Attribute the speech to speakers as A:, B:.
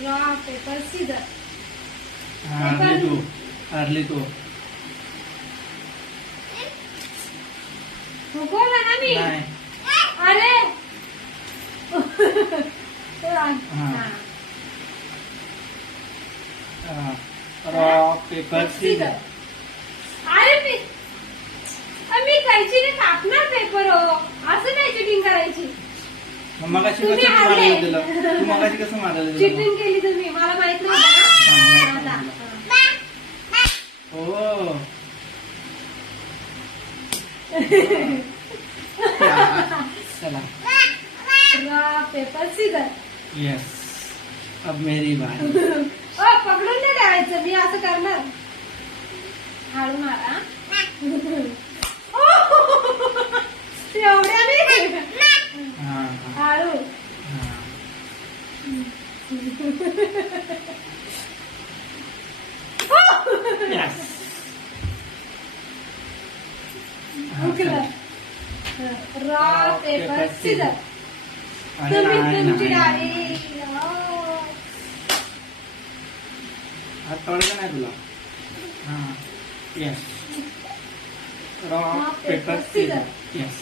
A: rock, paper,
B: scissors.
A: Hardly
B: two. Hardly two.
A: Kho kho નાની અરે રોક paper સીધર અરે અમી કઈ છે ને કાપના
B: પેપરો मगाशी कसं. मारायला दिलं? तू मगाशी कसं मारायला दिलं?
A: चिटिंग केली तुम्ही. मला माहीत नव्हतं
B: हा, चला.
A: पेपर सीझर
B: यस अब मेरी बारी.
A: ओ पकडून नाही द्यायचं. मी असं करणार. हळू मारा.
B: Yes.
A: हुकलं रॉक पेपर सीझर
B: आणि
A: तुम्ही
B: नाही,
A: तुमची
B: नाही,
A: डाळी
B: नाही.
A: हो.
B: हात तोडायचा नाही तुला हा yes rock
A: paper scissor yes